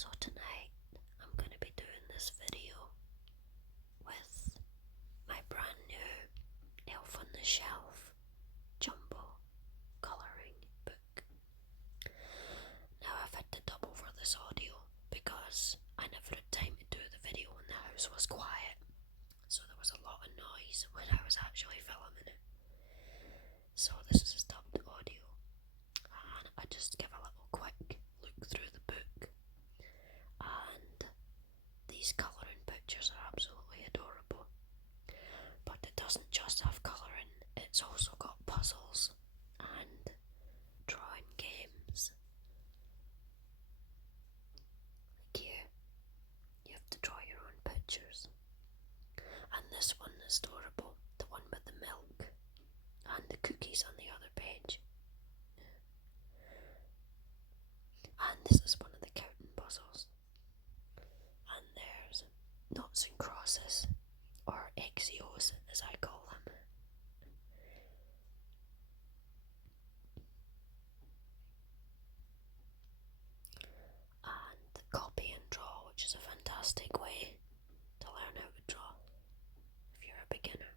So tonight I'm going to be doing this video with my brand new Elf on the Shelf jumbo colouring book. Now I've had to dub over this audio because I never had time to do the video when the house was quiet, so there was a lot of noise when I was actually filming it. So this is dubbed audio, and I just give a little quick look through the book. And these colouring pictures are absolutely adorable. But it doesn't just have colouring, it's also got puzzles and drawing games. Like here, you have to draw your own pictures. And this one is adorable, the one with the milk and the cookies on the other page. And this is one of the counting puzzles. And there's noughts and crosses, or Exios as I call them. And copy and draw, which is a fantastic way to learn how to draw if you're a beginner.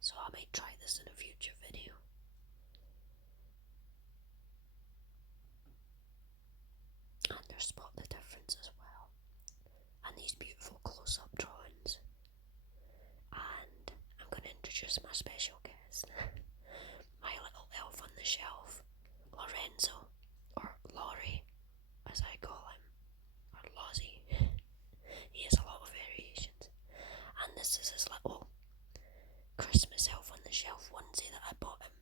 So I might try this in a future video. And there's spot the difference as well. And these beautiful close-up drawings. And I'm going to introduce my special guest. My little elf on the shelf, Lorenzo, or Laurie, as I call him, or Lozzie. He has a lot of variations. And this is his little Christmas elf on the shelf onesie that I bought him,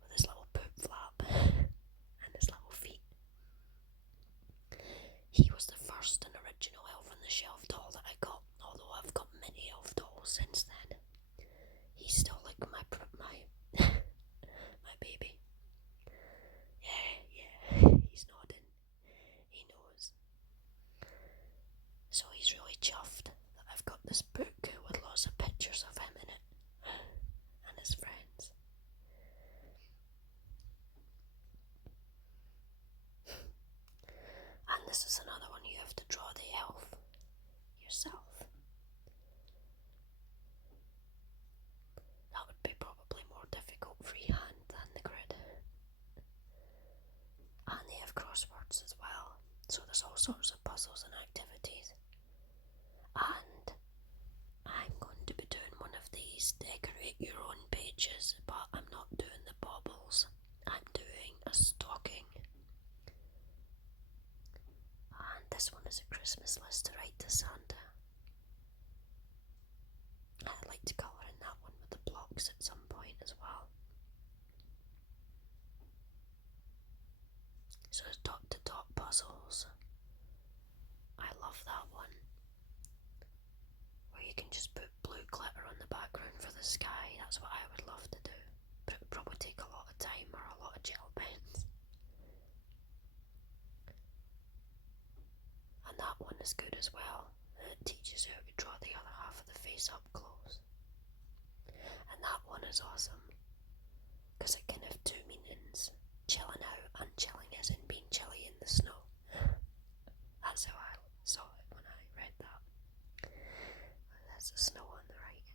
with his little poop flap and his little feet. He was the first and original elf on the shelf doll that I got, although I've got many elf dolls since then. He's still like my my baby. Yeah, he's nodding. He knows. So he's really chuffed that I've got this book with lots of pictures of him in it and his friends. And this is another one, you have to draw the elf yourself. That would be probably more difficult freehand than the grid. And they have crosswords as well, so there's all sorts of puzzles and activities. And I'm going to be doing one of these decorate your own pages, but I'm not doing the baubles. I'm doing a stocking. And this one is a Christmas list to write to Santa. I'd like to colour in that one with the blocks at some point as well. So it's dot to dot puzzles. I love that one, where you can just put blue glitter on the background for the sky. That's what I would love to do, but it would probably take a lot of time or a lot of gel pens. And that one is good as well. It teaches you how to draw the other half of the face up close. And that one is awesome, because it can have two meanings: chilling out and chilling as in being chilly in the snow. That's how I saw it when I read that. There's the snow on the right.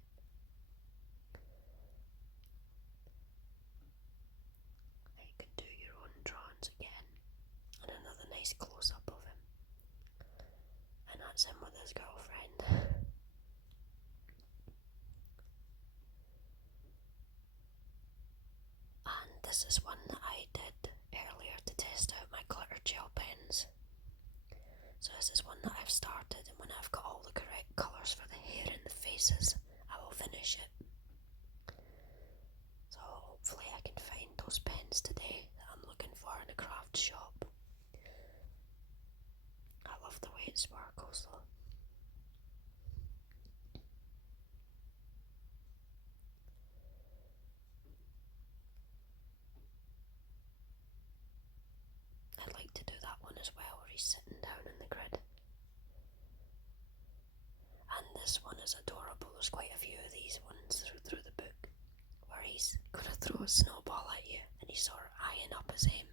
You can do your own drawings again. And another nice close-up of him. And that's him with his girlfriend. And this is one that I did earlier to test out my glitter gel pens. So this is one that I've started, and when I've got all the correct colours for the hair and the faces, I will finish it. So hopefully I can find those pens today that I'm looking for in a craft shop. I love the way it sparkles though. I'd like to do that one as well, where he's sitting down in the grid. And this one is adorable. There's quite a few of these ones through the book, where he's going to throw a snowball at you and he's sort of eyeing up his aim.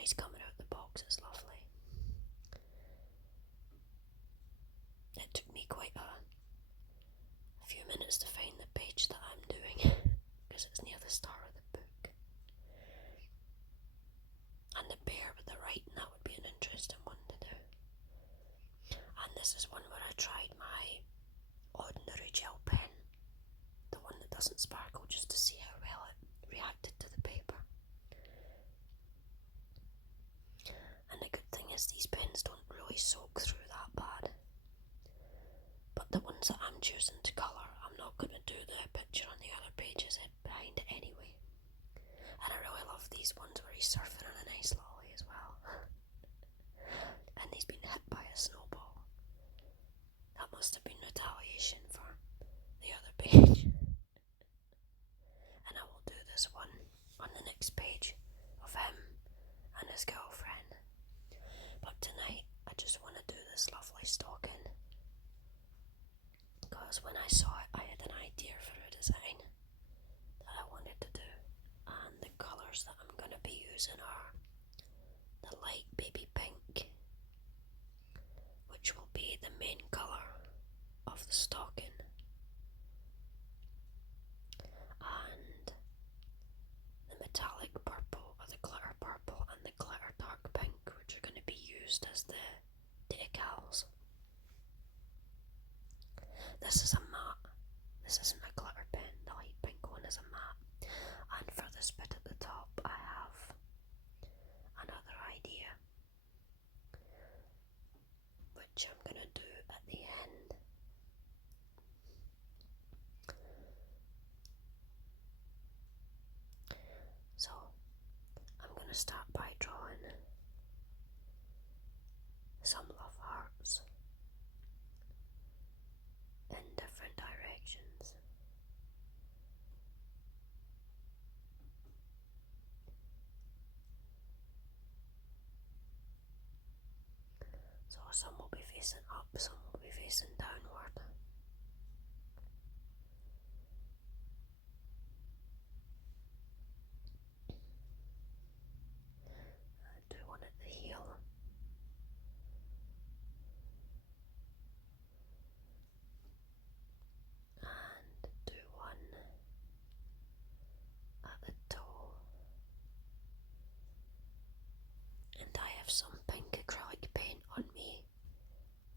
he's coming out the box, it's lovely. It took me quite a few minutes to find the page that I'm doing, because it's near the start of the book. And the bear with the writing, that would be an interesting one to do. And this is one where I tried my ordinary gel pen, the one that doesn't sparkle, just to see how well it reacted to the paper. And the good thing is these pens don't really soak through that bad. But the ones that I'm choosing to colour, I'm not going to do the picture on the other pages behind it anyway. And I really love these ones where he's surfing on an ice lolly as well. And he's been hit by a snowball. That must have been retaliation for the other page. And I will do this one on the next page of him and his girlfriend. But tonight I just want to do this lovely stocking, because when I saw it I had an idea for a design that I wanted to do, and the colours that I'm going to be using are the light baby pink, which will be the main colour of the stocking, and the metallic purple or the glitter purple and the glitter dark pink, which are going to be used as the decals. This is a matte. This isn't a glitter pen. The light pink one is a matte. And for this bit at the top, I have another idea, which I'm going to do at the end. So, I'm going to start by drawing some love hearts in different directions. So some will be facing up, some will be facing downward. I do one at the heel. And do one at the toe. And I have some pink acrylic paint on me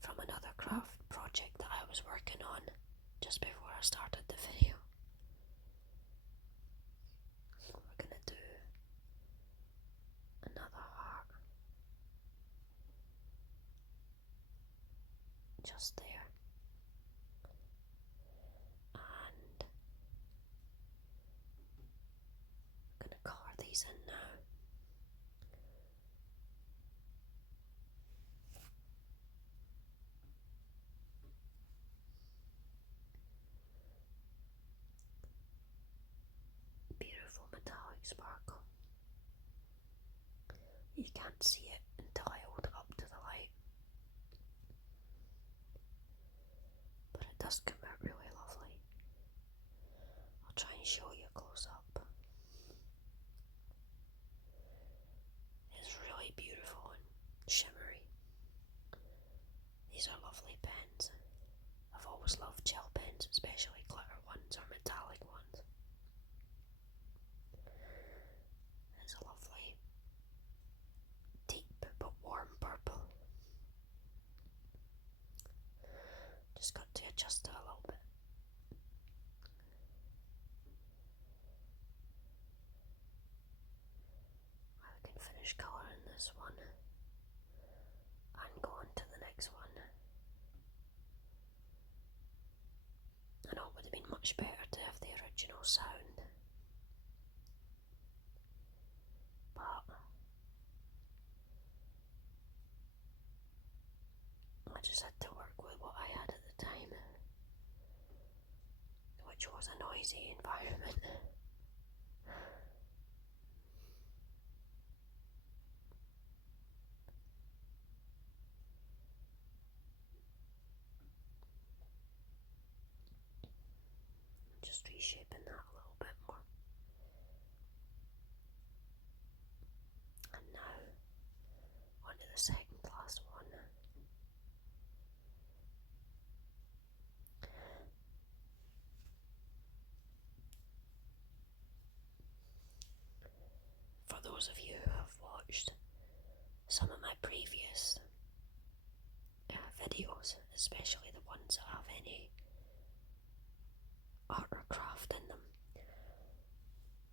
from another craft project that I was working on just before I started the video. So we're going to do another heart just there. And I'm going to colour these in now. Beautiful metallic sparkle. You can't see it until I hold it up to the light, but it does come out really lovely. I'll try and show you a close up. It's really beautiful and shimmery. These are lovely pens. I've always loved gel pens, especially glitter ones or metallic ones. It's a lovely deep but warm purple. Just got to adjust it a little bit. I can finish colouring this one and go on to the next one. I know it would have been much better to have the original sound, but I just had to work with what I had at the time, which was a noisy environment. I'm just reshaping that a little bit more. And now the second last one. For those of you who have watched some of my previous videos, especially the ones that have any art or craft in them,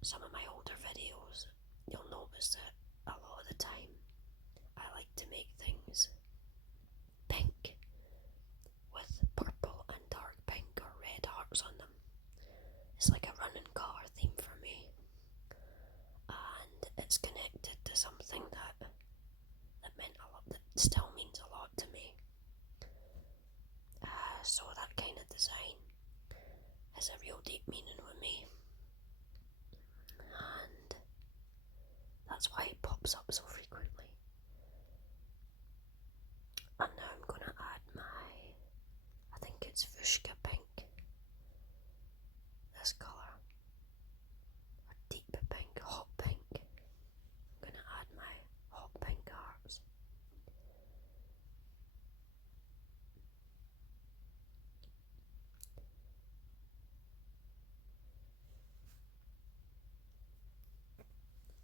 some of my older videos, you'll notice that a lot of the time I like to make things pink with purple and dark pink or red hearts on them. It's like a running car theme for me, and it's connected to something that meant a lot, that still means a lot to me. So that kind of design has a real deep meaning with me, and that's why it pops up so frequently. And now I'm going to add I think it's fuchsia pink, this colour, or deep pink, hot pink. I'm going to add my hot pink hearts.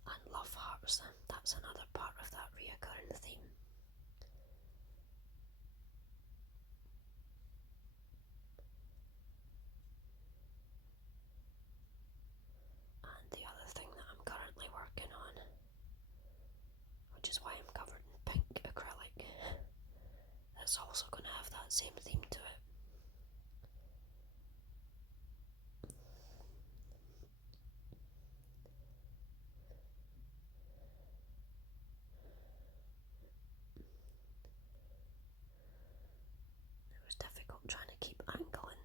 And love hearts, that's another part of that reoccurring theme. And the other thing that I'm currently working on, which is why I'm covered in pink acrylic, it's also going to have that same theme to it. It was difficult trying to keep angling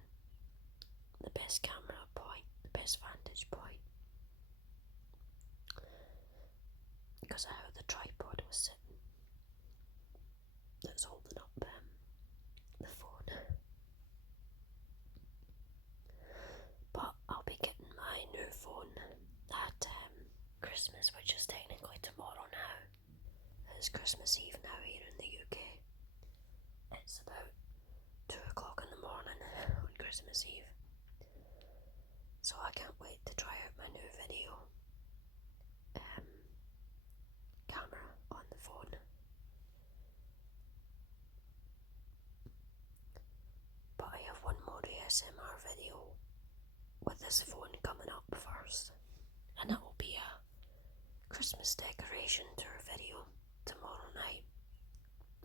the best camera point, the best vantage point, because of how the tripod was sitting that's holding up the phone. But I'll be getting my new phone at Christmas, which is technically tomorrow now. It's Christmas Eve now here in the UK. It's about 2 o'clock in the morning on Christmas Eve. So I can't wait to try out my new video camera on the phone. But I have one more ASMR video with this phone coming up first, and that will be a Christmas decoration tour video tomorrow night,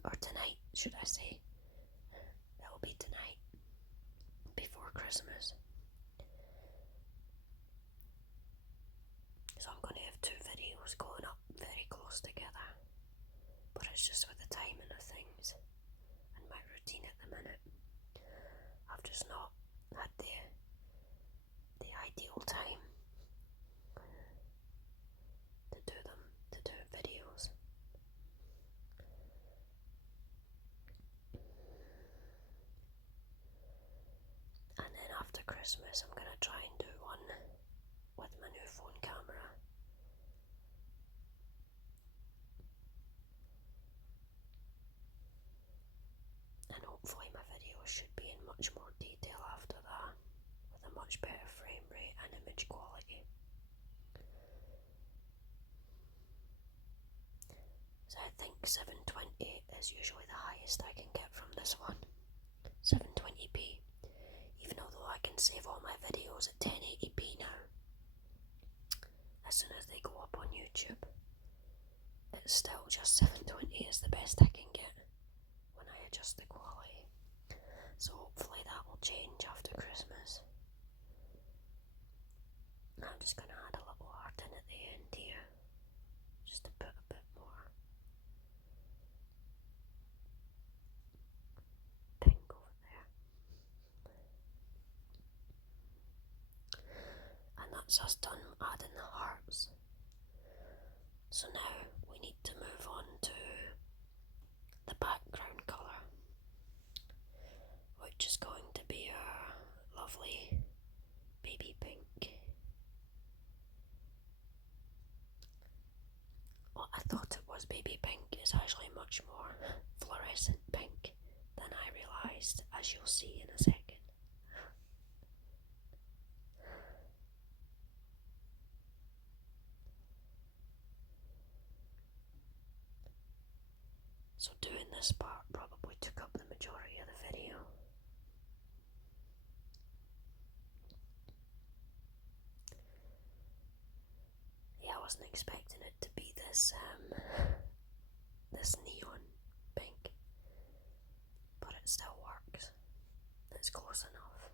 or tonight should I say. That will be tonight, before Christmas. So I'm going to have 2 videos going up very close together, but it's just with the timing of things and my routine at the minute. I've just not had the ideal time to do videos. And then after Christmas I'm going to try and do one with my new phone camera. And hopefully my videos should be in much more detail after that, with a much better frame rate and image quality. So I think 720 is usually the highest I can get from this one. 720p. Even although I can save all my videos at 1080p now, as soon as they go up on YouTube, it's still just 720 is the best I can get when I adjust the quality. So hopefully that will change after Christmas. I'm just going to add a little heart in at the end here, just to put a bit more pink over there. And that's us done adding the hearts. So now we need to move on to the background colour, which is going to be our lovely baby pink. What I thought it was baby pink is actually much more fluorescent pink than I realised, as you'll see in a second. So doing this part probably took up the majority of the video. Yeah, I wasn't expecting it to be this neon pink, but it still works. It's close enough.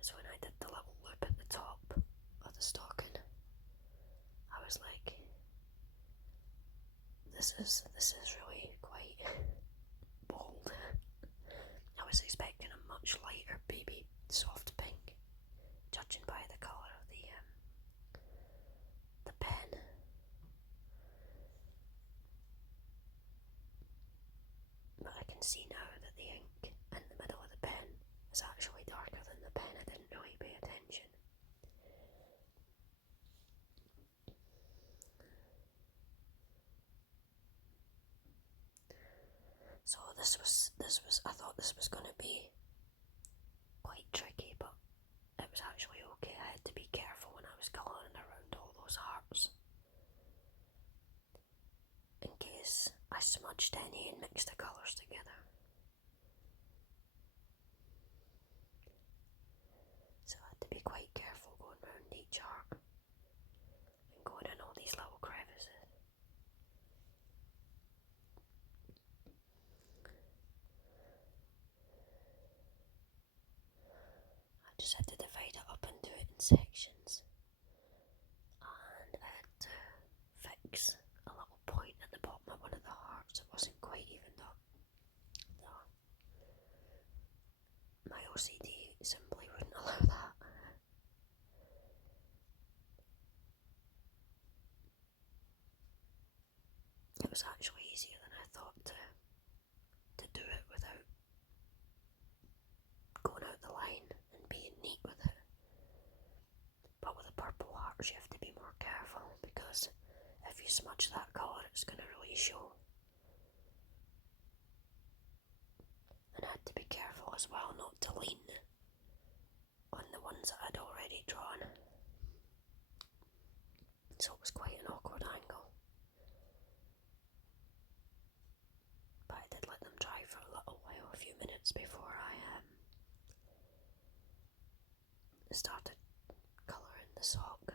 So when I did the little loop at the top of the stocking, I was like, this is really quite bold. I was expecting a much lighter baby soft pink, judging by the colour of the pen. But I can see now that the ink in the middle of the pen is actually darker than the pen. I didn't really pay attention. So I thought this was going to be quite tricky, but it was actually okay. I had to be careful when I was colouring around all those hearts, in case I smudged any and mixed the colours together. So I had to be quite careful going around each heart and going in all these little crevices. I just had to divide it up and do it in sections, and I had to fix a little point at the bottom of one of the hearts. It wasn't quite evened up. My OCD simply wouldn't allow that. It was actually easier than I thought to do it without going out the line and being neat with it. But with the purple hearts you have to be more careful, because if you smudge that colour it's going to really show. And I had to be careful as well not to lean on the ones that I'd already drawn. So it was quite an awkward angle. But I did let them dry for a little while, a few minutes before I started colouring the sock.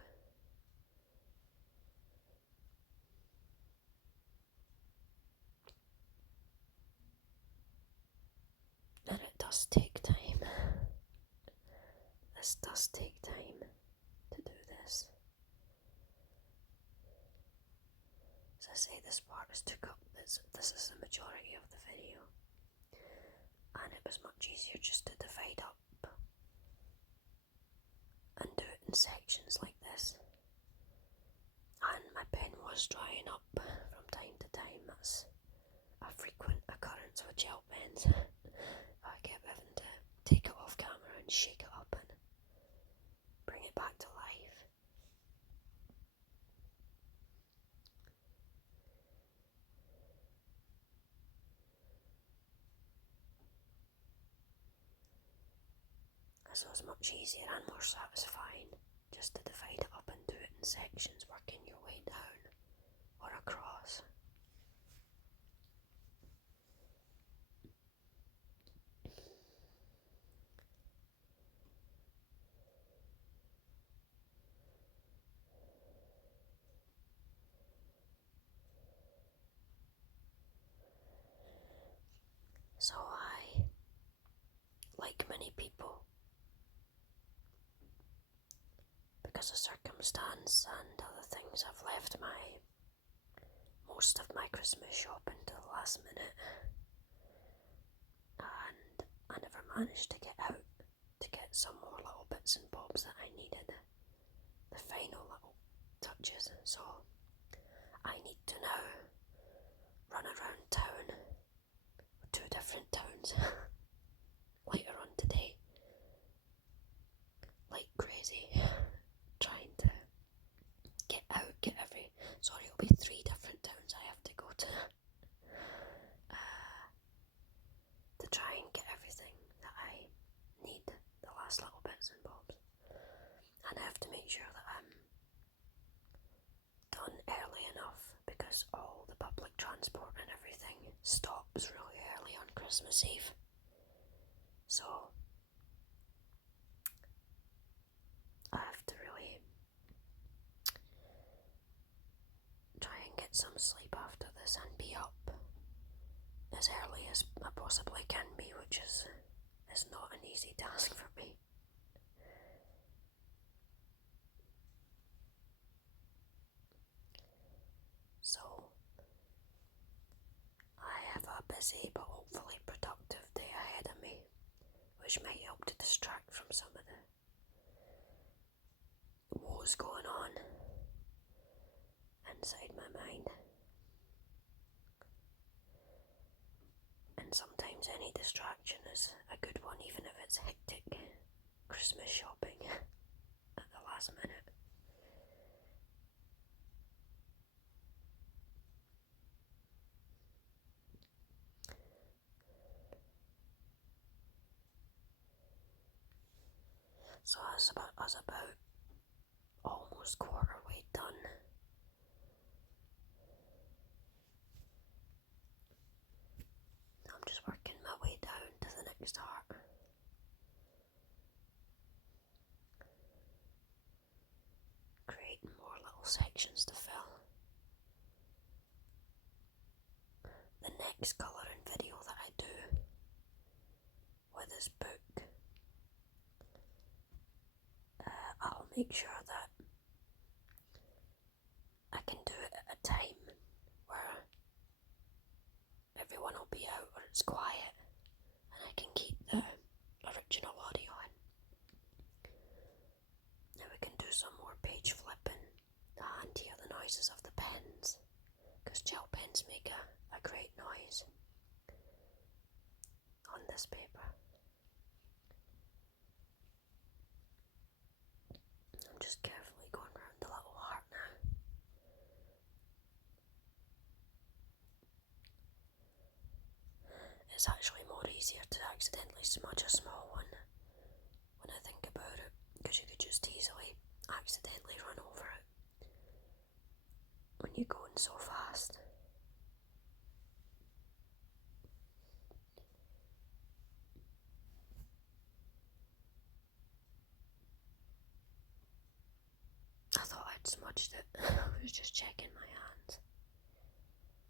And it does take time. This does take time to do this. As I say, this part is took up, this is the majority of the video. And it was much easier just to divide up and do it in sections like this. And my pen was drying up from time to time. That's a frequent occurrence with gel pens. I kept having to take it off camera and shake it up and bring it back to life. So it was much easier and more satisfying just to divide it up and do it in sections, working your way down or across. So I, like many people, because of circumstance and other things, I've left most of my Christmas shopping to the last minute, and I never managed to get out to get some more little bits and bobs that I needed, the final little touches. So I need to now run around town, 2 different towns later on today, like crazy, trying to bits and bobs. And I have to make sure that I'm done early enough because all the public transport and everything stops really early on Christmas Eve. So I have to really try and get some sleep after this and be up as early as I possibly can be, which is not an easy task for me. So I have a busy but hopefully productive day ahead of me, which might help to distract from some of the woes going on inside my mind. And sometimes any distraction is a good one, even if it's hectic Christmas shopping at the last minute. So I was about almost quarter way done. I'm just working my way down to the next heart. Creating more little sections to fill. The next colouring video that I do with this book, I'll make sure that I can do it at a time where everyone will be out or it's quiet and I can keep the original audio in. Now we can do some more page flipping and hear the noises of the pens, because gel pens make a great noise on this paper. I'm just carefully going around the little heart now. It's actually more easier to accidentally smudge a small one when I think about it, because you could just easily accidentally run over it when you're going so fast. I thought I'd smudged it. I was just checking my hands.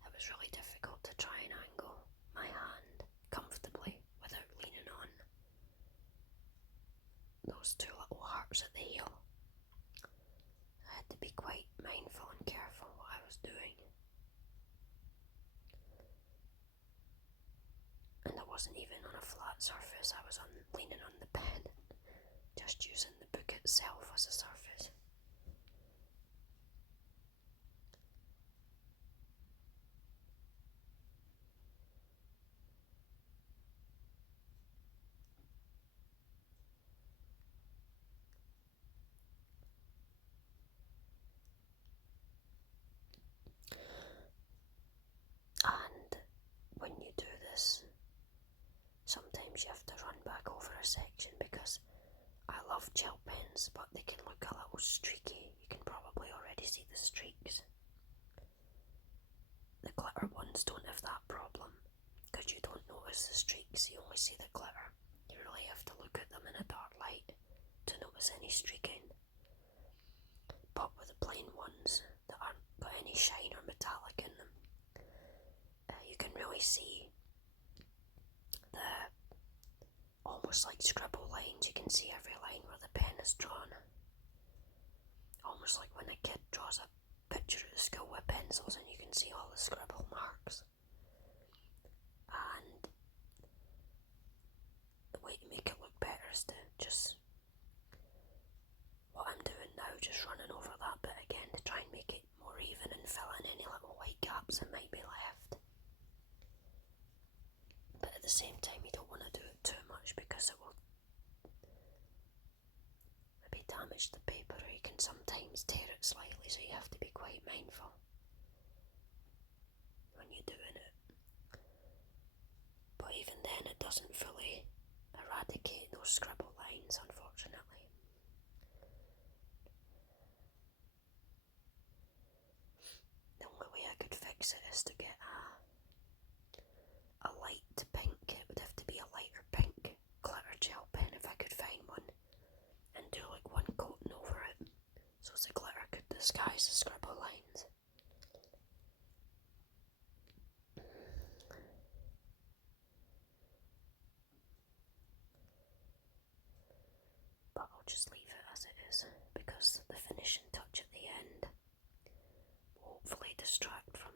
It was really difficult to try and angle my hand comfortably without leaning on those two little hearts at the heel. I had to be quite mindful and careful what I was doing. And I wasn't even on a flat surface, I was leaning on the pen, just using the book itself as a surface. And when you do this, sometimes you have to run back over a section, because I love gel pens, but they can look a little streaky. You can probably already see the streaks. The glitter ones don't have that problem, because you don't notice the streaks, you only see the glitter. You really have to look at them in a dark light to notice any streaking. But with the plain ones that aren't got any shine or metallic in them, you can really see the almost like scribble lines. You can see every line where the pen is drawn. Almost like when a kid draws a picture at school with pencils and you can see all the scribble marks. And the way to make it look better is to just, what I'm doing now, just running over that bit again to try and make it more even and fill in any little white gaps that might be left. But at the same time, you don't want to do it too much, because it will maybe damage the paper, or you can sometimes tear it slightly, so you have to be quite mindful when you're doing it. But even then, it doesn't fully eradicate those scribble lines, unfortunately. fix it is to get a light pink. It would have to be a lighter pink glitter gel pen if I could find one, and do like one coating over it so the glitter could disguise the scribble lines. But I'll just leave it as it is because the finishing touch at the end will hopefully distract from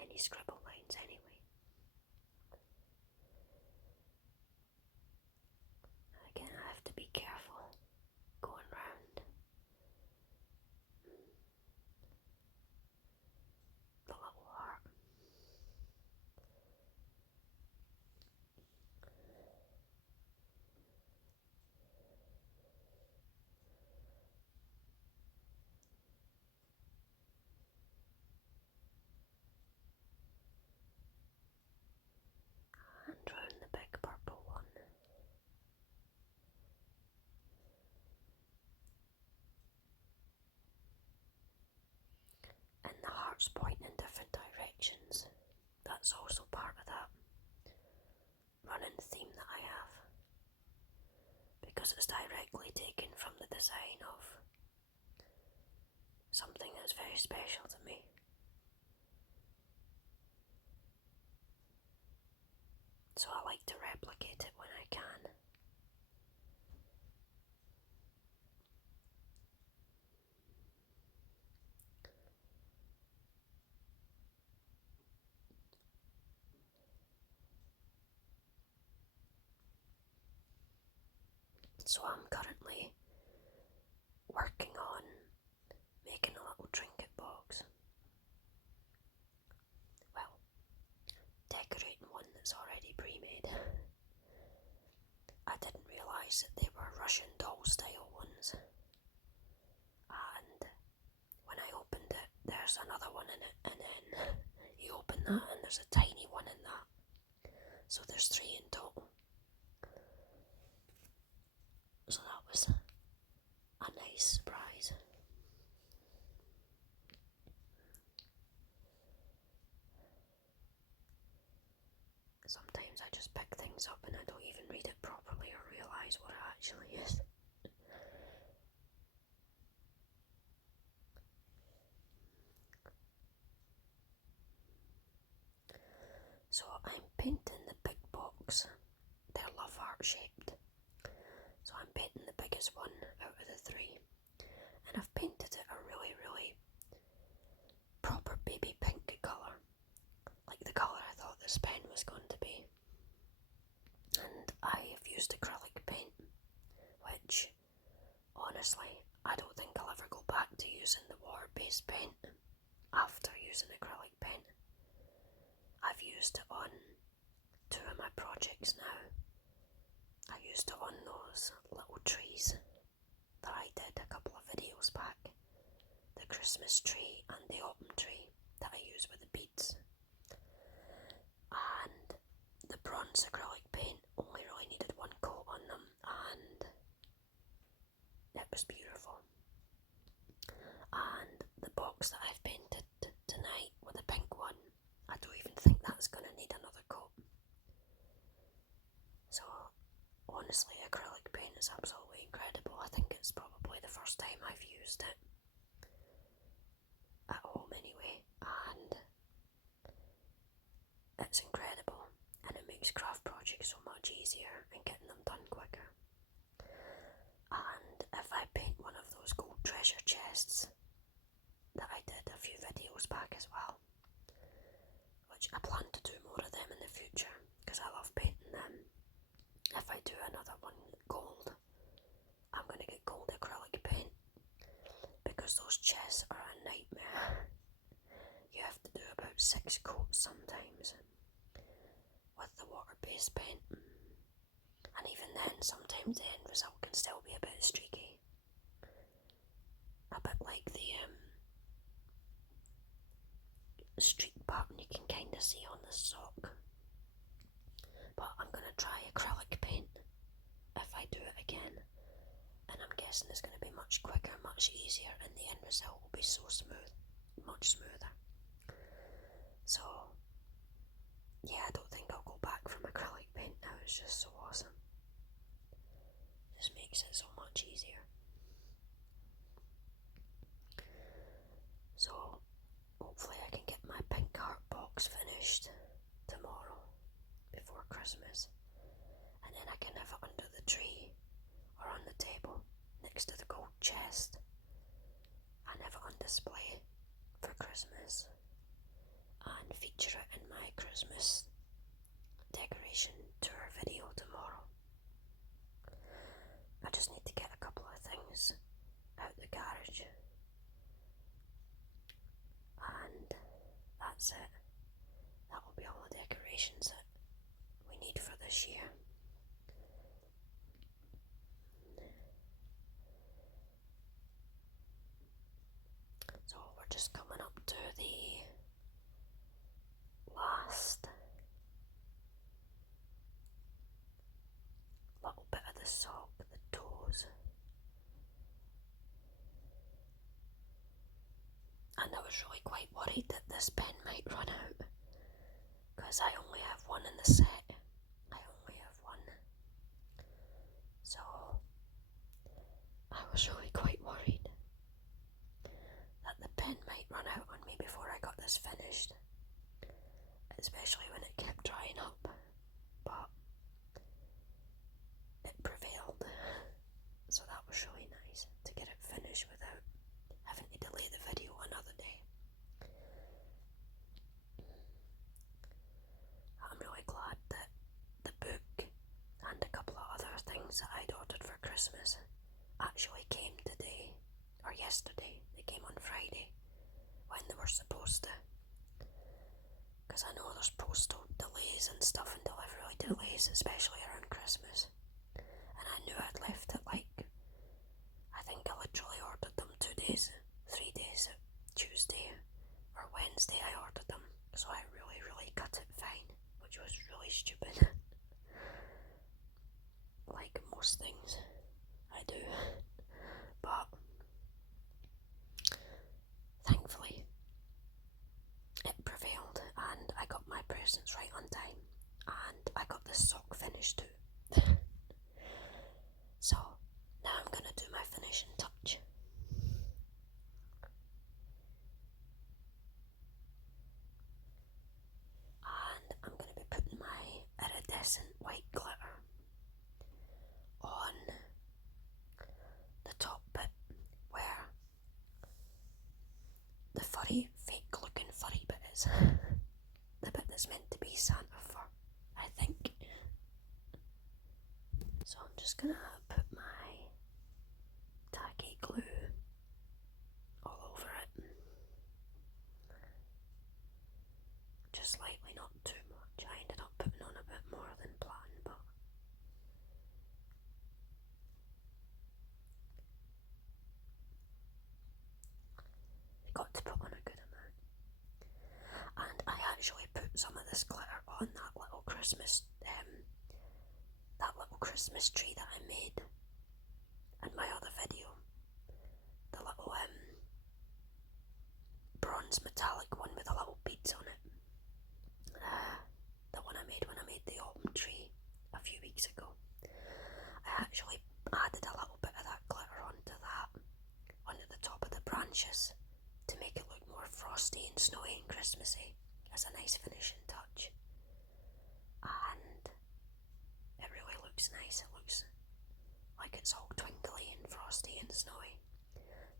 any scribble lines anyway. Again, I have to be careful going round the little heart. And round the big purple one. And the hearts point in different directions. That's also part of that running theme that I have, because it's directly taken from the design of something that's very special to me. So I like to replicate it when I can. So I'm currently working on making a little trinket box. Well, decorating one that's already pre-made. I didn't realise that they were Russian doll style ones. And when I opened it, there's another one in it, and then you open that and there's a tiny one in that. So there's 3 in total. So that was a nice surprise. Sometimes I just pick things up and I don't even read it properly or realise what it actually is. So I'm painting the big box. They're love heart shaped. So I'm painting the biggest one out of the 3. And I've painted it a really, really proper baby pink colour. Like the colour I thought this pen was going to be. And I have used acrylic paint, which, honestly, I don't think I'll ever go back to using the water-based paint after using acrylic paint. I've used it on 2 of my projects now. I used it on those little trees that I did a couple of videos back. The Christmas tree and the autumn tree that I use with the beads. And the bronze acrylic paint only really needed 1 coat on them, and it was beautiful. And the box that I've painted tonight with the pink one, I don't even think that's going to need another coat. So honestly, acrylic paint is absolutely incredible. I think it's probably the first time I've used it at home anyway, and it's incredible, and it makes craft projects so much easier and getting them done quicker. And if I paint one of those gold treasure chests that I did a few videos back as well, which I plan to do more of them in the future because I love painting them. If I do another one gold, I'm going to get gold acrylic paint because those chests are a nightmare. You have to do about 6 coats sometimes with the water-based paint, and even then sometimes the end result can still be a bit streaky, a bit like the streak pattern you can kind of see on the sock. But I'm going to try acrylic paint if I do it again, and I'm guessing it's going to be much quicker, much easier, and the end result will be so smooth, much smoother. So yeah, I don't think I'll go back from acrylic paint now. It's just so awesome. Just makes it so much easier. So hopefully I can get my pink heart box finished tomorrow before Christmas, and then I can have it under the tree or on the table next to the gold chest and have it on display for Christmas and feature it in my Christmas decoration tour video tomorrow. I just need to get a couple of things out the garage, and that's it. That will be all the decorations that we need for this year. So we're just coming up to the last little bit of the sock, the toes. And I was really quite worried that this pen might run out, because I only have one in the set. I only have one. So I was really quite worried that the pen might run out on me before I got this finished, especially when it kept drying up. But it prevailed, so that was really nice to get it finished without having to delay the video another day. I'm really glad that the book and a couple of other things that I'd ordered for Christmas actually came today, or yesterday. They came on Friday when they were supposed to, because I know there's postal delays and stuff and delivery delays, especially around Christmas. And I knew I'd left it I think I literally ordered them 3 days, Tuesday or Wednesday I ordered them, so I really cut it fine, which was really stupid. Like most things I do. But thankfully it prevailed and I got my presents right on time, and I got this sock finished too. So now I'm gonna do my finishing touch. And I'm going to be putting my iridescent white glitter on the top bit where the fake looking furry bit is. The bit that's meant to be Santa fur, I think. So I'm just going to put my tacky glue all over it. Just slightly, not too much. I ended up putting on a bit more than planned, but you got to put on a good amount. And I actually put some of this glitter on that little Christmas tree that I made in my other video. The little bronze metallic one with the little beads on it. The one I made when I made the autumn tree a few weeks ago. I actually added a little bit of that glitter onto the top of the branches to make it look more frosty and snowy and Christmassy as a nice finishing touch. And it really looks nice. It looks like it's all twinkly and frosty and snowy.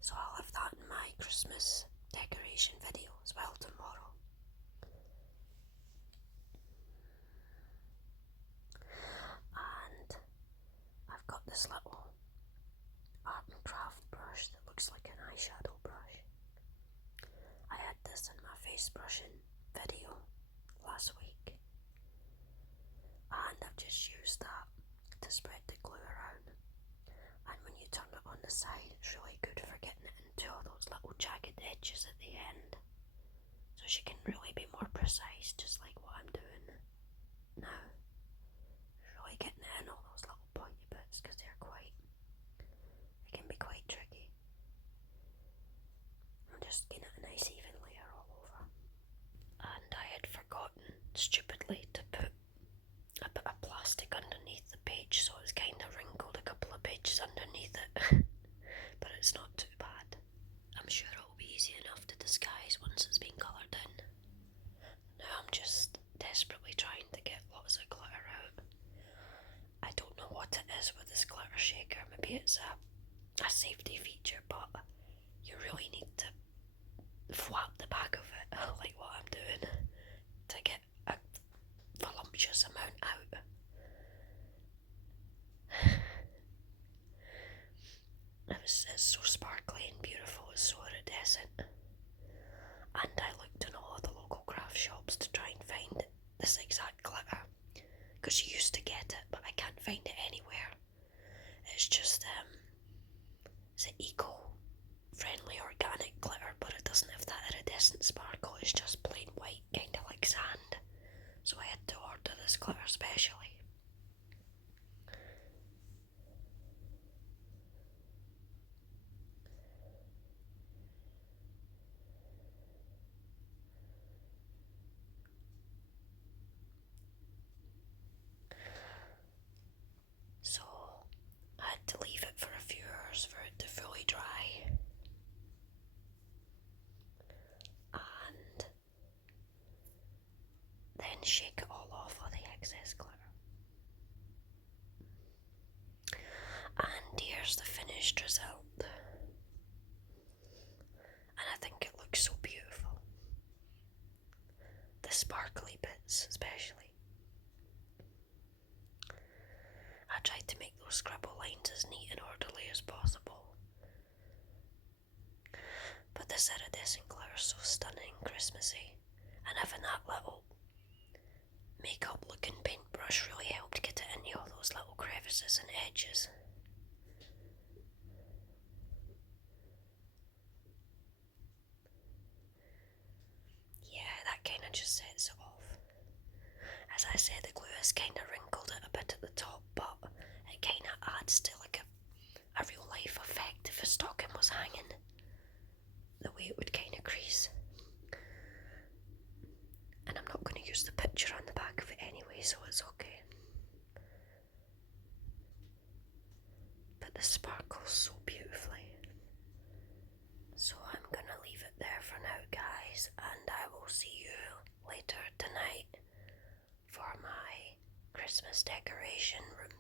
So I'll have that in my Christmas decoration video as well tomorrow. And I've got this little art and craft brush that looks like an eyeshadow brush. I had this in my face brushing video last week, and I've just used that to spread the glue around. And when you turn it on the side, it's really good for getting it into all those little jagged edges at the end, so she can really be more precise, just like what I'm doing now. Really getting it in all those little pointy bits, because they can be quite tricky. I'm just getting a nice even layer all over. And stupidly to put a bit of plastic underneath the page, so it's kind of wrinkled a couple of pages underneath it. But it's not too bad. I'm sure it'll be easy enough to disguise once it's been coloured in. Now I'm just desperately trying to get lots of glitter out. I don't know what it is with this glitter shaker. Maybe it's a safety feature, but you really need to flap the back of it, like what I'm doing, to get a voluptuous amount out. It's so sparkly and beautiful, it's so iridescent. And I looked in all of the local craft shops to try and find this exact glitter, because you used to get it, but I can't find it anywhere. It's just it's an eco-friendly organic glitter, but it doesn't have that iridescent sparkle. It's just plain white, kind of like sand. So I had to order this glitter specially. So I had to leave it for a few hours for it to fully dry. And then shake it all off of the excess glitter. And here's the finished result. And I think it looks so beautiful. The sparkly bits especially. I tried to make those scribble lines as neat and orderly as possible. But this iridescent glitter is so stunning, Christmassy, and having that little makeup looking paintbrush really helped get it into all those little crevices and edges. Yeah, that kind of just sets it off. As I said, the glue has kind of wrinkled it a bit at the top, but it kind of adds to like a real life effect if a stocking was hanging. The way it would kind of crease. And I'm not going to use the picture on the back of it anyway, so it's okay. But this sparkles so beautifully. So I'm going to leave it there for now, guys, and I will see you later tonight for my Christmas decoration room